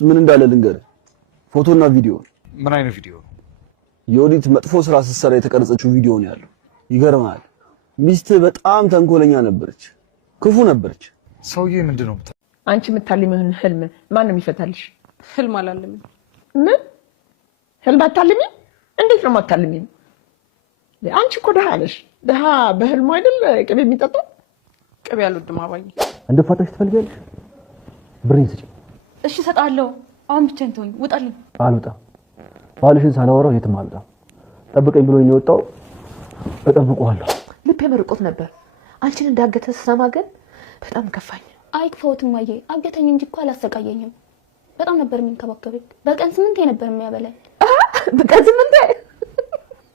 ምን እንዳለ ልንገር፣ ፎቶና ቪዲዮ። ምን አይነት ቪዲዮ? የኦዲት መጥፎ ስራ ስትሰራ የተቀረጸችው ቪዲዮ ነው ያለው። ይገርማል። ሚስትህ በጣም ተንኮለኛ ነበረች፣ ክፉ ነበረች። ሰውዬ ምንድነው? አንቺ የምታልሚውን ህልም ማን ነው የሚፈታልሽ? ህልም አላለምም። ምን ህልም አታልሚ? እንዴት ነው የማታልሚ? አንቺ እኮ ደሃ ነሽ። ደሃ በህልሙ አይደል ቅቤ የሚጠጣው? ቅቤ አልወድም አባዬ። እንደፋታሽ ትፈልጊያለሽ? ብሬን ስጪኝ። እሺ እሰጥሃለሁ። አሁን ብቻዬን ተወኝ፣ ውጣልኝ። አልወጣም። ባልሽን ሳላወራው የትም አልወጣም። ጠብቀኝ ብሎኝ ነው የወጣው። እጠብቀዋለሁ። ልቤ መርቆት ነበር። አንቺን እንዳገተ ስሰማ ግን በጣም ከፋኝ። አይክፈውትም ማዬ፣ አገተኝ እንጂ እኮ አላሰቃየኝም። በጣም ነበር የሚንከባከበኝ። በቀን 8 ነበር የሚያበላኝ። በቀን 8?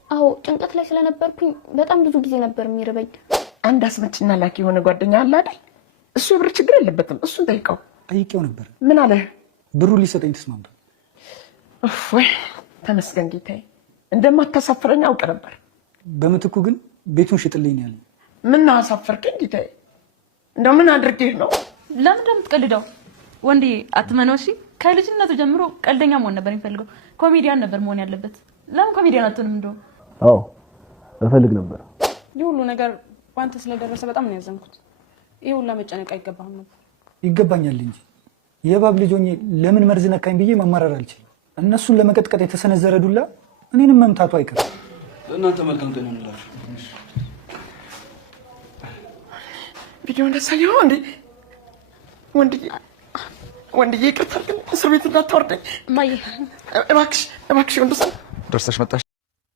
አዎ፣ ጭንቀት ላይ ስለነበርኩኝ በጣም ብዙ ጊዜ ነበር የሚርበኝ። አንድ አስመጭና ላኪ የሆነ ጓደኛ አለ አይደል? እሱ የብር ችግር የለበትም። እሱን ጠይቀው። ጠይቄው ነበር። ምን አለ? ብሩ ሊሰጠኝ ተስማምቷል። ወይ ተመስገን ጌታዬ። እንደማታሳፍረኝ አውቅ ነበር። በምትኩ ግን ቤቱን ሽጥልኝ ነው ያለኝ። ምን አሳፈርከኝ ጌታዬ? እንደው ምን አድርጌህ ነው? ለምን እንደምትቀልደው ወንድዬ አትመነው። እሺ፣ ከልጅነቱ ጀምሮ ቀልደኛ መሆን ነበር የሚፈልገው። ኮሜዲያን ነበር መሆን ያለበት። ለምን ኮሜዲያን አትሆንም? እንደው አዎ እፈልግ ነበር። ይህ ሁሉ ነገር ባንተ ስለደረሰ በጣም ነው ያዘንኩት። ይሄ ሁላ መጨነቅ አይገባህም ነበር። ይገባኛል እንጂ የባብ ልጅ ሆኜ ለምን መርዝ ነካኝ ብዬ ማማረር አልችልም። እነሱን ለመቀጥቀጥ የተሰነዘረ ዱላ እኔንም መምታቱ አይቀርም። እናንተ መልካም ጤና ይሁንላችሁ። ቪዲዮ እንደሳየው እንዴ? ወንድዬ ይቅርታ ግን እስር ቤት እንዳታወርደኝ ማዬ። እባክሽ ወንደሰን ደርሰሽ መጣሽ።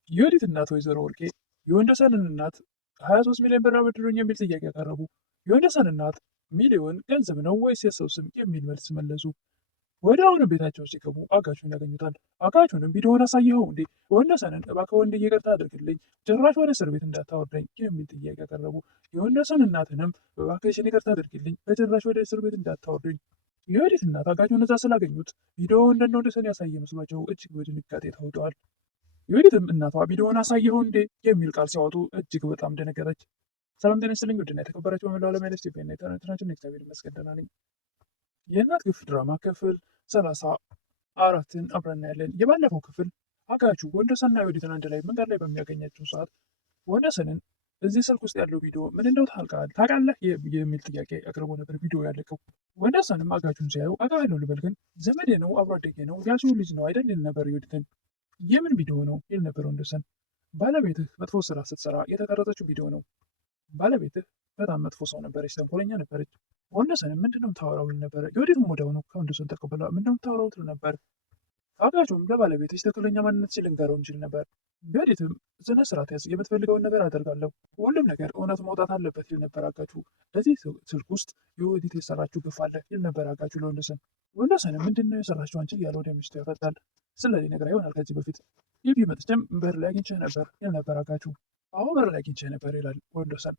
የወዲት እናት ወይዘሮ ወርቄ የወንደሰንን እናት 23 ሚሊዮን ብር አበድሩኝ የሚል ጥያቄ ያቀረቡ። የወንደሰን እናት ሚሊዮን ገንዘብ ነው ወይስ የሰው ስም የሚል መልስ መለሱ። ወደ አሁኑ ቤታቸው ሲገቡ አጋቹን ያገኙታል። አጋቹንም ቪዲዮውን አሳየኸው እንዴ? ወንደሰንን እባክህ ወንድዬ ይቅርታ አድርግልኝ፣ ጭራሽ ወደ እስር ቤት እንዳታወርደኝ የሚል ጥያቄ ያቀረቡ። የወንደሰን እናትንም እባክሽን ይቅርታ አድርግልኝ፣ በጭራሽ ወደ እስር ቤት እንዳታወርደኝ። የወዲት እናት አጋቹን እዛ ስላገኙት ቪዲዮ እንደነ ወንደሰን ያሳየ መስሏቸው እጅግ በድንጋጤ ተውጠዋል። የወዲትም እናቷ ቪዲዮውን አሳየኸው እንዴ የሚል ቃል ሲያወጡ እጅግ በጣም ደነገጠች። ሰላም ጤና ይስጥልኝ ውድና የተከበራችሁ በመላው ዓለም ያላችሁ ኢትዮጵያና ኢንተርኔታችን እግዚአብሔር ይመስገን ደህና ነኝ። የእናት ግፍ ድራማ ክፍል 34ን አብረን እናያለን። የባለፈው ክፍል አጋቹ ወንደሰንና የወዲትን አንድ ላይ መንገድ ላይ በሚያገኛቸው ሰዓት ወንደሰንን እዚህ ስልክ ውስጥ ያለው ቪዲዮ ምን እንደው ታውቃለህ የሚል ጥያቄ አቅርቦ ነበር ቪዲዮ ያለቀው። ወንደሰንም አጋቹን ሲያየው አውቃለሁ ልበል ግን ዘመዴ ነው አብሮ አደጌ ነው ያሱ ልጅ ነው አይደል ይል ነበር የወዲትን። የምን ቪዲዮ ነው ይል ነበር ወንደሰን። ባለቤትህ መጥፎ ስራ ስትሰራ የተቀረጸችው ቪዲዮ ነው። ባለቤትህ በጣም መጥፎ ሰው ነበረች፣ ተንኮለኛ ነበረች። ወንደሰንም ምንድነው የምታወራው ይል ነበር። የወዲትም ወዲያው ነው ከወንደሰን ተቀበላ ምንድነው የምታወራው ትል ነበር። አጋቹም ለባለቤትሽ ትክክለኛ ማንነትሽን ልንገረው እንችል ነበር። የወዲትም ስነ ስርዓት ያዝ፣ የምትፈልገውን ነገር አደርጋለሁ፣ ሁሉም ነገር እውነት መውጣት አለበት ይል ነበር አጋቹ። እዚህ ስልክ ውስጥ የወዲት የሰራችው ግፍ አለ ይል ነበር አጋቹ ለወንደሰን። ወንደሰንም ምንድነው የሰራችው አንቺ እያለ ወደ ሚስቱ ያፈጣል። ስለዚህ ነገር ይሆናል ከዚህ በፊት ይህ መጥቼም በር ላይ አግኝቼህ ነበር ይል ነበር አጋቹ። አዎ በር ላይ አግኝቼህ ነበር ይላል ወንደሰን።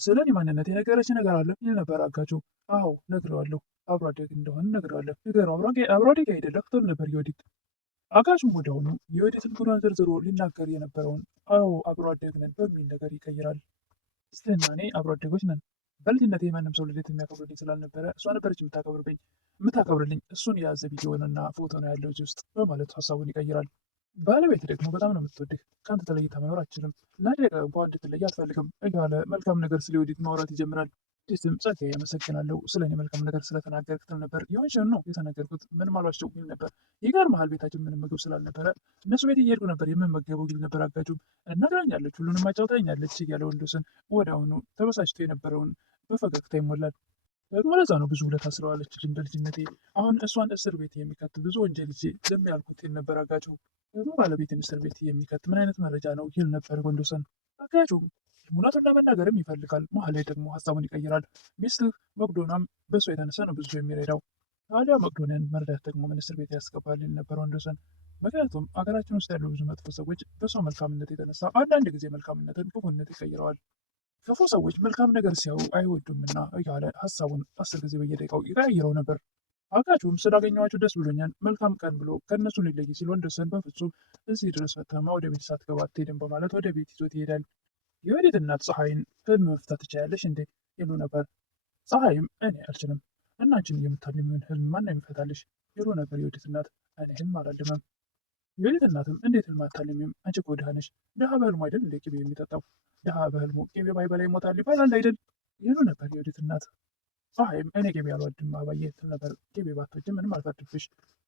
ስለ እኔ ማንነት የነገረች ነገር አለ ይል ነበር አጋቹ። አዎ ነግሬዋለሁ፣ አብሮ አደግ እንደሆነ ነግሬዋለሁ፣ ንገረው አብሮ አደግ አይደለህ ትል ነበር የወዲት። አጋቹም ወዲያውኑ የወዲትን ጉዳን ዘርዝሮ ሊናገር የነበረውን አዎ አብሮ አደግ ነን በሚል ነገር ይቀይራል። ስትህና እኔ አብሮ አደጎች ነን። በልጅነቴ ማንም ሰው ልደት የሚያከብርልኝ ስላልነበረ እሷ ነበረች የምታከብርልኝ። እሱን የያዘ ቪዲዮንና ፎቶ ነው ያለው እዚህ ውስጥ በማለት ሀሳቡን ይቀይራል። ባለቤት ደግሞ በጣም ነው የምትወድህ፣ ከአንተ ተለይታ መኖር አትችልም፣ ለደቂቃ እንኳን እንድትለይ አትፈልግም እያለ መልካም ነገር ስለ ወዲት ማውራት ይጀምራል። ወዲትም ጸጋዬ አመሰግናለሁ ስለ እኔ መልካም ነገር ስለተናገርክ ትል ነበር። የሆንሽን ነው የተናገርኩት ምንም አልዋሸሁም ይል ነበር። ይገርምሃል ቤታችን ምንም ምግብ ስላልነበረ እነሱ ቤት እየሄድኩ ነበር የምመገበው ይል ነበር አጋቹም። እናግራኛለች ሁሉንም አጫውታኛለች እያለ ወንደሰን ወዲያውኑ ተበሳጭቶ የነበረውን በፈገግታ ይሞላል። ደግሞ ለዛ ነው ብዙ ውለታ ስለዋለችልኝ በልጅነቴ አሁን እሷን እስር ቤት የሚከት ብዙ ወንጀል ይዤ ዝም ያልኩት ይል ነበር አጋቹ። ደግሞ ባለቤትን እስር ቤት የሚከት ምን አይነት መረጃ ነው ይል ነበር ወንደሰን። አጋቹም እውነቱን ለመናገርም ይፈልጋል። መሀል ላይ ደግሞ ሀሳቡን ይቀይራል። ሚስትህ መቅዶናም በእሷ የተነሳ ነው ብዙ የሚረዳው። ታዲያ መቅዶንን መርዳት ደግሞ ምን እስር ቤት ያስገባል ይል ነበር ወንደሰን። ምክንያቱም አገራችን ውስጥ ያሉ ብዙ መጥፎ ሰዎች በእሷ መልካምነት የተነሳ አንዳንድ ጊዜ መልካምነትን ክፉነት ይቀይረዋል። ክፉ ሰዎች መልካም ነገር ሲያዩ አይወዱምና እያለ ሀሳቡን 10 ጊዜ በየደቂቃው ይቀያይረው ነበር። አጋቹም ስላገኘኋችሁ ደስ ብሎኛል፣ መልካም ቀን ብሎ ከእነሱ ሊለይ ሲል ወንደሰን በፍጹም እዚህ ድረስ ፈተማ ወደ ቤት ሳትገባ አትሄድም በማለት ወደ ቤት ይዞት ይሄዳል። የወዲት እናት ፀሐይን ህልም መፍታት ትችያለሽ እንዴ ይሉ ነበር። ፀሐይም እኔ አልችልም፣ እናንችን የምታልሚውን ህልም ማን የሚፈታልሽ? ይሉ ነበር የወዲት እናት። እኔ ህልም አላልምም። የወዲት እናትም እንዴት ህልም አታልሚም? አንቺ እኮ ድሃ ነሽ። ድሃ በህልሙ አይደል እንደ ቅቤ የሚጠጣው? ድሃ በህልሙ ቅቤ ባይበላ ይሞታል ይባላል አይደል? ይሉ ነበር የወዲት እናት። ፀሐይም እኔ ቅቤ አልወድም አባዬ ትል ነበር። ቅቤ ባትወጂ ምንም አልፈርድብሽ።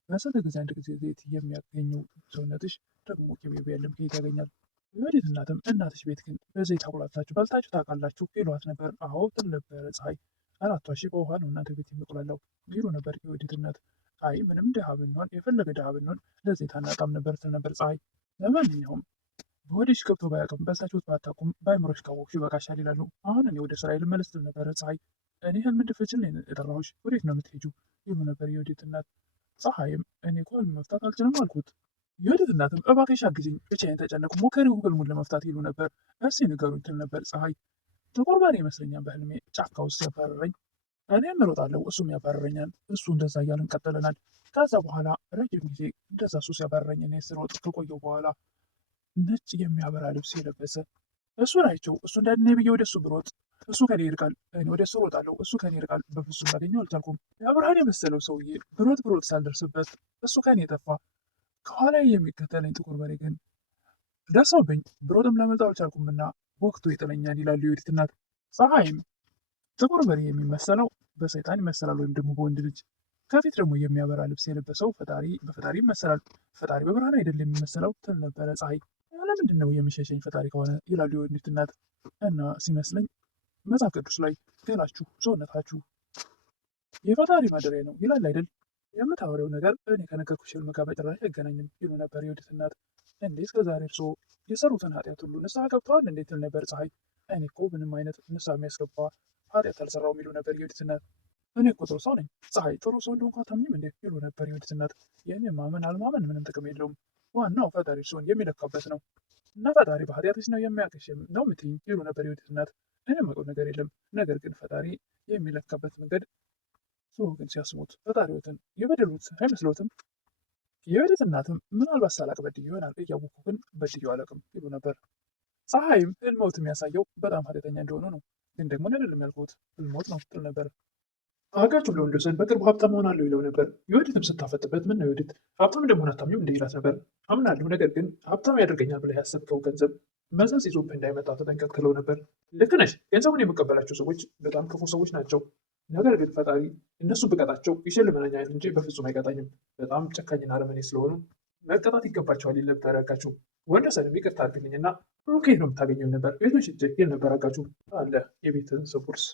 በስንት ጊዜ አንድ ጊዜ ዘይት የሚያገኘው ሰውነትሽ ደግሞ ቅቤ የለም ከየት ያገኛል? የወዲት እናትም እናትሽ ቤት ግን በዘይት አቁላልታችሁ በልታችሁ ታውቃላችሁ? ይሏት ነበር። አዎ ትል ነበረ ፀሐይ። አራቷ ሺህ በውሃ ነው እናንተ ቤት የሚቆላለው ይሉ ነበር የወዲት እናት። አይ ምንም ድሃ ብንሆን የፈለገ ድሃ ብንሆን ለዘይት አናጣም ነበር ትል ነበር ፀሐይ። ለማንኛውም በወዲሽ ገብቶ ባያውቅም በልታችሁት ባታውቁም በአይምሮሽ ካወቅሽ ይበቃሻል ይላሉ። አሁን እኔ ወደ ስራ ልመለስ ትል ነበረ ፀሐይ። እኔ ህልም እንድፈችል ነው የጠራሁሽ፣ ወዴት ነው የምትሄጂው? ይሉ ነበር የወዲት እናት። ፀሐይም እኔ እኮ ህልም መፍታት አልችልም አልኩት። የወዲት እናትም እባክሽ አግዢኝ፣ ብቻዬን ተጨነቁ፣ ሞከሪው ህልሙን ለመፍታት ይሉ ነበር። እስኪ ንገሩኝ ትል ነበር ፀሐይ። ጥቁር በሬ ይመስለኛል በህልሜ ጫካ ውስጥ ያባረረኝ። እኔም እሮጣለሁ እሱም ያባረረኛል። እሱ እንደዛ እያልን ቀጥለናል። ከዛ በኋላ ረጅም ጊዜ እንደዛ እሱ ሲያባረረኝ እኔ ስሮጥ ከቆየው በኋላ ነጭ የሚያበራ ልብስ የለበሰ እሱን አይቼው እሱ እንዳድነኝ ብዬ ወደ እሱ ብሮጥ እሱ ከኔ ይርቃል፣ እኔ ወደ እሱ እሮጣለሁ፣ እሱ ከኔ ይርቃል። በፍጹም ላገኘው አልቻልኩም። የብርሃን የመሰለው ሰውዬ ብሮጥ ሳልደርስበት እሱ ከኔ ጠፋ። ከኋላ የሚከተለኝ ጥቁር በሬ ግን ደርሰውብኝ ብሮጥም ላመልጠው አልቻልኩምና ወቅቱ ይጥለኛል ይላሉ የወዲት እናት። ፀሐይም ጥቁር በሬ የሚመሰለው በሰይጣን ይመሰላል ወይም ደግሞ በወንድ ልጅ። ከፊት ደግሞ የሚያበራ ልብስ የለበሰው በፈጣሪ ይመሰላል። ፈጣሪ በብርሃን አይደለም የሚመሰለው ትል ነበረ ፀሐይ። ለምንድን ነው የሚሸሸኝ ፈጣሪ ከሆነ ይላሉ የወዲት እናት። እና ሲመስለኝ መጽሐፍ ቅዱስ ላይ ገላችሁ ሰውነታችሁ የፈጣሪ ማደሪያ ነው ይላል አይደል? የምታወሪው ነገር እኔ ከነገርኩሽ ህልም ጋር በጭራሽ አይገናኝም ይሉ ነበር የወዲት እናት። እንዴ እስከዛሬ እርስዎ የሰሩትን ኃጢአት ሁሉ ንስሐ ገብተዋል እንዴት ትል ነበር ፀሐይ። እኔ እኮ ምንም አይነት ንስሐ የሚያስገባ ኃጢአት አልሰራውም ይሉ ነበር የወዲት እናት። እኔ እኮ ጥሩ ሰው ነኝ ፀሐይ፣ ጥሩ ሰው እንደሆንኩ አታምኝም እንዴ ይሉ ነበር የወዲት እናት። የእኔ ማመን አልማመን ምንም ጥቅም የለውም፣ ዋናው ፈጣሪ እርስዎን የሚለካበት ነው እና ፈጣሪ በኃጢአትሽ ነው የሚያውቅሽ ነው የምትይኝ ይሉ ነበር የወዲት እናት። እኔ የማውቀው ነገር የለም፣ ነገር ግን ፈጣሪ የሚለካበት መንገድ ሰው ግን ሲያስቡት ፈጣሪዎትን የበደሉት አይመስሎትም? የወዲት እናትም ምናልባት ሳላቅ በድዬ ይሆናል፣ እያወኩ ግን በድዬው አላውቅም ይሉ ነበር። ፀሐይም ህልሞት የሚያሳየው በጣም ኃጢአተኛ እንደሆኑ ነው፣ ግን ደግሞ አይደለም ያልኩት ህልሞት ነው ትል ነበር። አጋችሁ ለወንዶሰን በቅርቡ ሀብታም ሆናለሁ ይለው ነበር። የወዲትም ስታፈጥበት ምን ነው የወዲት ሀብታም እንደመሆን አታምኝም እንደ ይላት ነበር። አምናለሁ፣ ነገር ግን ሀብታም ያደርገኛል ብለህ ያሰብከው ገንዘብ መዘዝ ይዞብህ እንዳይመጣ ተጠንቀቅ ትለው ነበር። ልክ ነሽ፣ ገንዘቡን የምቀበላቸው ሰዎች በጣም ክፉ ሰዎች ናቸው፣ ነገር ግን ፈጣሪ እነሱ ብቀጣቸው ይሸልመኛል እንጂ በፍጹም አይቀጣኝም። በጣም ጨካኝና አረመኔ ስለሆኑ መቀጣት ይገባቸዋል ይል ነበር አጋቹ። ወንዶሰንም ይቅርታ አድርግልኝና ከየት ነው የምታገኘው ነበር ቤቶች ሂጅ ይል ነበር አጋቹ። አለ የቤተሰብ ውርስ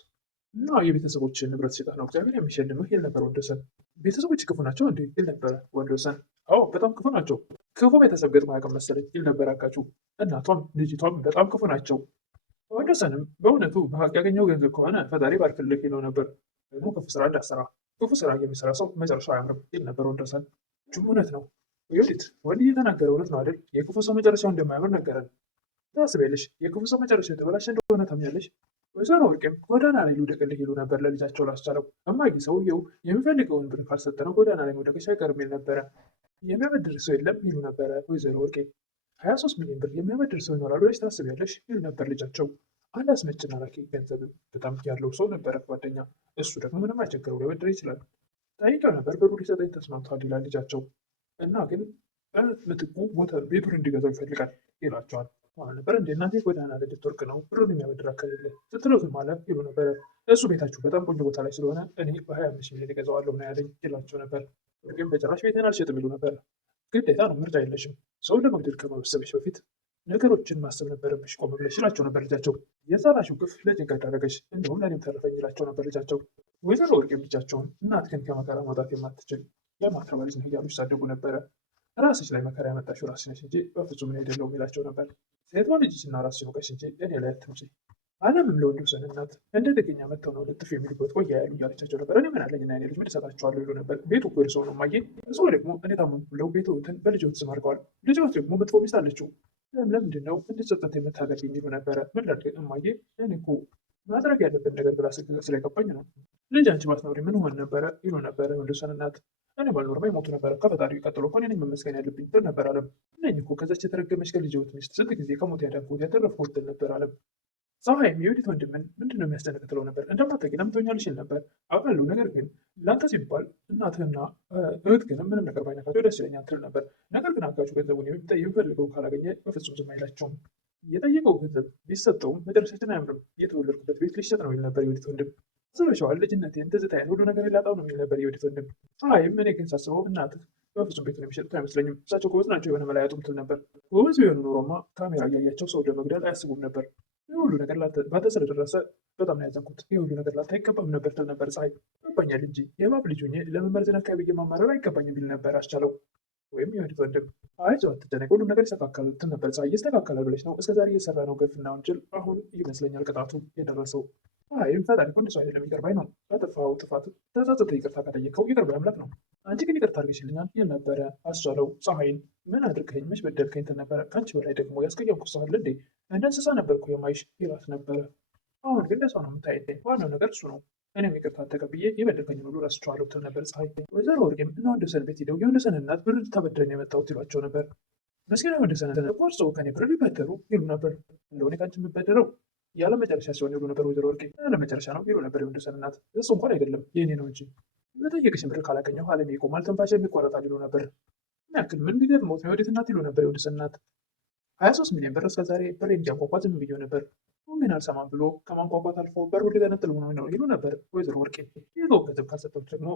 እና የቤተሰቦችን ንብረት ሲጠህ ነው እግዚአብሔር የሚሸልምህ ይል ነበር ወንዶሰን። ቤተሰቦች ክፉ ናቸው እንዴ ይል ነበረ ወንዶሰን። አዎ በጣም ክፉ ናቸው፣ ክፉ ቤተሰብ ገጥሞ አያውቅም መሰለኝ ይል ነበር አጋቹ። እናቷም ልጅቷም በጣም ክፉ ናቸው። ወንዶሰንም በእውነቱ በሀቅ ያገኘው ገንዘብ ከሆነ ፈጣሪ ባርክልህ ይለው ነበር። ደግሞ ክፉ ስራ እንዳሰራ፣ ክፉ ስራ የሚሰራ ሰው መጨረሻው አያምርም ይል ነበር ወንዶሰን። እውነት ነው ወዲት ወንድ እየተናገረ እውነት ነው አይደል? የክፉ ሰው መጨረሻው እንደማያምር ነገረን። ታስቢያለሽ? የክፉ ሰው መጨረሻው የተበላሸ እንደሆነ ታምኛለሽ? ወይዘሮ ወርቄም ጎዳና ላይ ልውደቅልህ ይሉ ነበር ለልጃቸው ላስቻለው። እማዬ ሰውየው የሚፈልገውን ብር ካልሰጠነው ጎዳና ላይ መውደቅሽ አይቀርም ይል ነበረ። የሚያበድር ሰው የለም ይሉ ነበረ ወይዘሮ ወርቄ። 23 ሚሊዮን ብር የሚያበድር ሰው ይኖራል ብለሽ ታስቢያለሽ? ይሉ ነበር ልጃቸው። አንድ አስመጭና ላኪ ገንዘብ በጣም ያለው ሰው ነበረ ጓደኛ። እሱ ደግሞ ምንም አይቸግረው ሊያበድር ይችላል። ጠይቀው ነበር፣ ብሩ ሊሰጠኝ ተስማምቷል ይላል ልጃቸው። እና ግን ምትኩ ቤቱን እንዲገዛው ይፈልጋል ይላቸዋል። ነበር እንደ እናንተ ጎዳና ላይ ልትወርቅ ነው ብሩን የሚያበድር አካል ስትሉትም አለ ይሉ ነበረ። እሱ ቤታችሁ በጣም ቆንጆ ቦታ ላይ ስለሆነ እኔ በ25 ሚሊዮን እገዛዋለሁ ነው ያለኝ ይላቸው ነበር። ግን በጭራሽ ቤትን አልሸጥም ይሉ ነበር። ግዴታ ነው፣ ምርጫ የለሽም። ሰውን ለመግደል ከመበሰብሽ በፊት ነገሮችን ማሰብ ነበረብሽ ቆም ብለሽ ይላቸው ነበር ልጃቸው። የሰራሽው ግፍ ለጭንቀት ዳረገሽ፣ እንዲሁም ለእኔም ተረፈኝ ይላቸው ነበር ልጃቸው። ወይዘሮ ወርቄም ልጃቸውን እናትህን ከመከራ ማውጣት የማትችል የማትረባ ልጅ ነህ እያሉ ይሳደቡ ነበረ። ራስሽ ላይ መከራ ያመጣሽው ራስሽ ነሽ እንጂ በፍጹም እኔ አይደለሁም ይላቸው ነበር። ሴቷ ልጅሽና ራስሽን ውቀሽ እንጂ እኔ ላይ አትምጪ። አለምም ለወንዶሰን እናት እንደ ጥገኛ መጥተው ነው ልጥፍ የሚሉበት ቆያ ያሉ እያለቻቸው ነበር። እኔ ምን አለኝና እኔ ልጅ ምን እሰጣቸዋለሁ ይሉ ነበር። ቤቱ እኮ የእርስዎ ነው እማዬ። እርስዎ ደግሞ እኔ ታመምኩ ብለው ቤትዎትን በልጅዎት ስም አድርገዋል። ልጅዎት ደግሞ መጥፎ ሚስት አለችው። ለምንድን ነው እንድጸጸት የምታደርጊኝ ይሉ ነበረ። ምን ላድርግ እማዬ፣ እኔ እኮ ማድረግ ያለብን ነገር ብላ ስለገባኝ ነው። ልጅ አንቺ ባትኖሪ ምን ሆን ነበረ ይሉ ነበረ ወንዶሰን እናት። እኔ ባልኖርማ ይሞቱ ነበረ፣ ከፈጣሪ ቀጥሎ እኮ እኔ ነኝ መመስገን ያለብኝ ትል ነበር አለም። እነኝ እኮ ከዛች የተረገመች ከልጅዎት ሚስት ስንት ጊዜ ከሞት ያዳንኩት ያተረፍኩት ትል ነበር አለም። ፀሐይም የወዲት ወንድምን ምንድን ነው የሚያስደነግጥለው ነበር። እንደማታውቂ ለምን ትሆኛለሽ ይል ነበር። አውቃለሁ፣ ነገር ግን ለአንተ ሲባል እናትህና እህት ግን ምንም ነገር ባይነካቸው ደስ ይለኛል ትል ነበር። ነገር ግን አጋቹ ገንዘቡን የሚፈልገው ካላገኘ በፍጹም ዝም አይላቸውም። የጠየቀው ገንዘብ ቢሰጠውም መጨረሻችን አያምርም፣ የተወለድኩበት ቤት ሊሸጥ ነው ይል ነበር የወዲት ወንድም። ስበሸዋል፣ ልጅነቴን፣ ትዝታዬን፣ ሁሉ ነገር ላጣው ነው የሚል ነበር የወዲት ወንድም። ፀሐይም እኔ ግን ሳስበው እናትህ በፍጹም ቤቱን የሚሸጡት አይመስለኝም፣ እሳቸው ጎበዝ ናቸው፣ የሆነ መላ ያጡም ትል ነበር። ጎበዝ ቢሆኑ ኖሮማ ካሜራ እያያቸው ሰው ለመግደል አያስቡም ነበር። ይህ ሁሉ ነገር ባንተ ስለደረሰ በጣም ነው ያዘንኩት። ይህ ሁሉ ነገር ላንተ አይገባም ነበር ትል ነበር ፀሐይ። ይገባኛል እንጂ የእባብ ልጅ ሆኜ ለመመርዝን አካባቢ ብዬ ማማረር አይገባኝም ቢል ነበር አስቻለው ወይም የወዲት ወንድም። አይዞህ አትጨነቅ፣ ሁሉም ነገር ይስተካከላል ትል ነበር ፀሐይ። ይስተካከላል ብለሽ ነው እስከዛሬ እየሰራ ነው ግፍና ወንጀል፣ አሁን ይመስለኛል ቅጣቱ የደረሰው። ፀሐይም ፈጣሪ እኮ እንደሱ አይደለም፣ ይቅር ባይ ነው። ባጠፋኸው ጥፋት ተጸጽተህ ይቅርታ ከጠየቅከው ይቅር ባይ አምላክ ነው። አንቺ ግን ይቅርታ አድርገሽልኛል ይል ነበረ አስቻለው ፀሐይን። ምን አድርገኝ መች በደልከኝ ትል ነበረ። ከአንቺ በላይ ደግሞ ያስቀየምኩት ሰው አለ እንዴ? እንደ እንስሳ ነበርኩ የማይሽ ይላት ነበረ። አሁን ግን እንደሷ ነው የምታየኝ፣ ዋናው ነገር እሱ ነው። እኔም ይቅርታ ተቀብዬ የበደልከኝን ሁሉ ረስቼዋለሁ ትል ነበር ፀሐይ። ወይዘሮ ወርቄም እነ ወንደሰን ቤት ሄደው የወንደሰን እናት ብር ልታበድረኝ የመጣሁት ይሏቸው ነበር። መስኪና ወንደሰን ቆርጾ ከኔ ብር ሊበደሩ ይሉ ነበር። እንደሆነ ከአንቺ የምበደረው ያለ መጨረሻ ሲሆን ይሉ ነበር ወይዘሮ ወርቄ። ያለ መጨረሻ ነው ይሉ ነበር የወንደሰን እናት። እሱ እንኳን አይደለም የኔ ነው እንጂ መጠየቅሽን ብር ካላገኘሁ ዓለም ይቆማል፣ ትንፋሽ የሚቋረጣል ይሉ ነበር። ያክል ምን ቢገጥሞት ነው የወዲት እናት ይሉ ነበር የወንደሰን እናት። 23 ሚሊዮን ብር እስከዛሬ ብሬን እንዲያንኳኳ ዝም ብዬው ነበር፣ ግን አልሰማም ብሎ ከማንኳኳት አልፎ በሩ ሊገነጥል ነው ይሉ ነበር ወይዘሮ ወርቄ። የገው ገንዘብ ካልሰጠሁት ደግሞ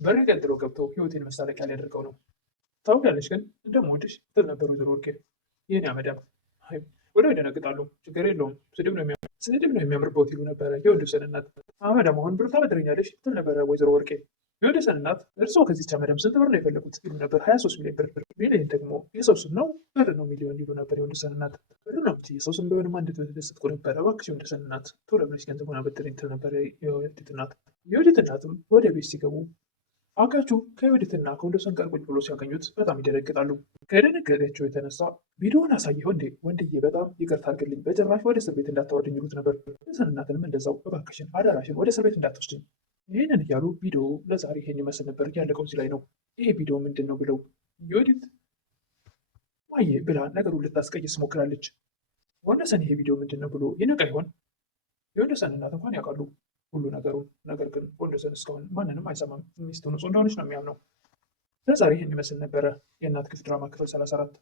በሬ ገንጥሎ ገብቶ ህይወቴን መሳለቂያ ሊያደርገው ነው። ታውቂያለሽ ግን እንደምወድሽ ትል ነበር ወይዘሮ ወርቄ። ይህን ያመዳም ወደ ይደነግጣሉ። ችግር የለውም ስድብ ነው የሚያምርበት ይሉ ነበረ የወንደሰን እናት። አመዳም አሁን ብር ታበድረኛለሽ ትል ነበረ ወይዘሮ ወርቄ። የወንደሰን እናት እርስዎ ከዚች አመዳም ስንት ብር ነው የፈለጉት ይሉ ነበር። 23 ሚሊዮን ብር። ሚሊዮን ደግሞ የሰው ስም ነው ብር ነው ሚሊዮን ይሉ ነበር የወንደሰን እናት። ብር ነው እንጂ የሰው ስም ቢሆንማ እንዴት ተደሰትኩ ነበረ። እባክሽ የወንደሰን እናት ቶሎ ብለሽ ገንዘቡን አበድረኝ ትል ነበር የወዲት እናት። የወዲት እናትም ወደ ቤት ሲገቡ አጋቹ ከወዲትና ከወንደሰን ጋር ቁጭ ብሎ ሲያገኙት በጣም ይደነግጣሉ። ከደነገጣቸው የተነሳ ቪዲዮውን አሳየው እንዴ ወንድዬ፣ በጣም ይቅርታ አድርግልኝ፣ በጭራሽ ወደ እስር ቤት እንዳታወርድኝ ይሉት ነበር። ወንደሰን እናትንም እንደዛው እባክሽን አደራሽን ወደ እስር ቤት እንዳትወስድኝ። ይህንን እያሉ ቪዲዮ ለዛሬ ይሄን ይመስል ነበር። ያለቀው እዚህ ላይ ነው። ይሄ ቪዲዮ ምንድን ነው ብለው የወዲት ማየ ብላ ነገሩን ልታስቀይስ ሞክራለች። ወንደሰን ይሄ ቪዲዮ ምንድን ነው ብሎ ይነቃ ይሆን? የወንደሰን እናት እንኳን ያውቃሉ ሁሉ ነገሩን። ነገር ግን ወንደሰን እስካሁን ማንንም አይሰማም። ሚስቱ ንጹህ እንደሆነች ነው የሚያምነው። ለዛሬ ይህን ይመስል ነበረ የእናት ክፍል ድራማ ክፍል 34።